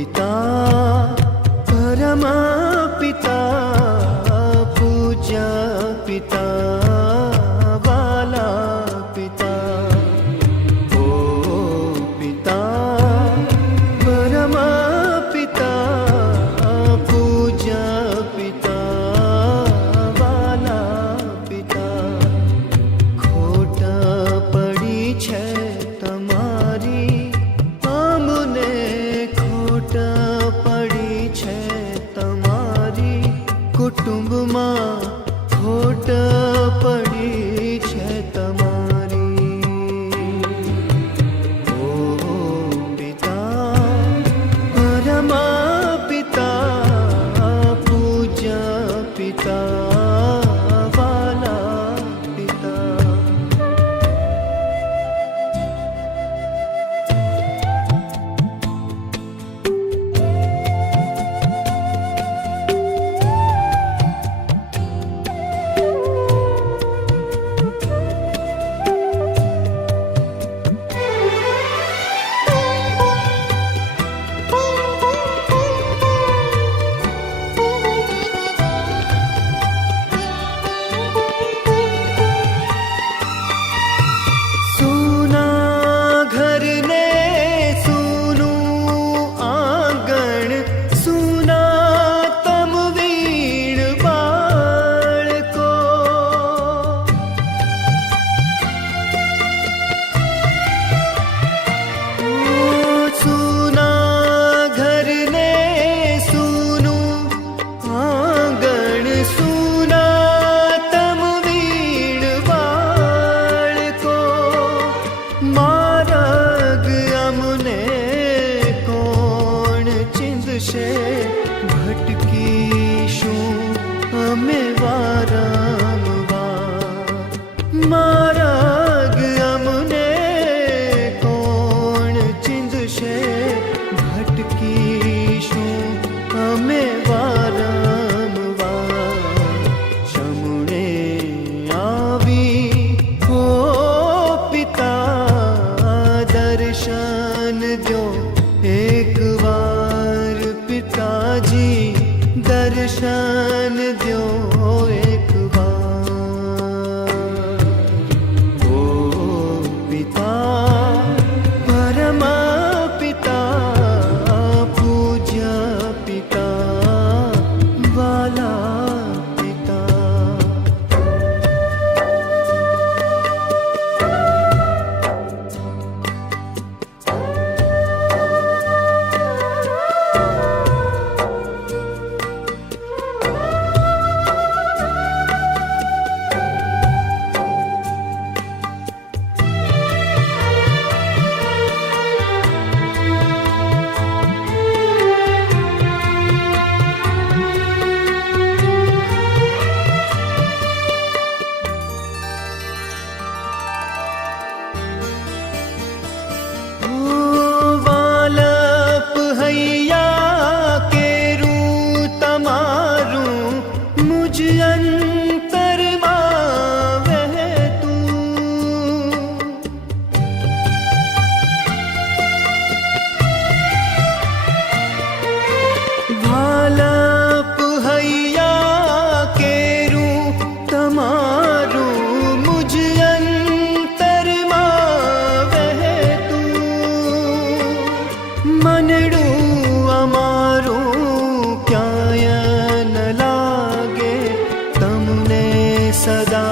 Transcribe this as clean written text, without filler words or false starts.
पिता परमा पिता पूज्य पिता वाला पिता ओ पिता परमा पिता पूज्य पिता वाला पिता खोट पड़ी છે તમારી અમને ખોટ પડી છે તમારી કુટુંબમાં ખોટ પડી છે તમારી ઓ પિતા પરમા પિતા પૂજ્ય પિતા વાલા પિતા ભટકીશું અમે વારંવાર માર્ગ અમને કોણ ચીંધશે ભટકીશું અમે વારંવાર શમણે આવી હો પિતા દર્શન દ્યો એક વાર पिताजी दर्शन दो एक बार ओ पिता परमा पिता पूज्य पिता वाला पिता मनडू અમારું ક્યાંય ન લાગે તમને સદા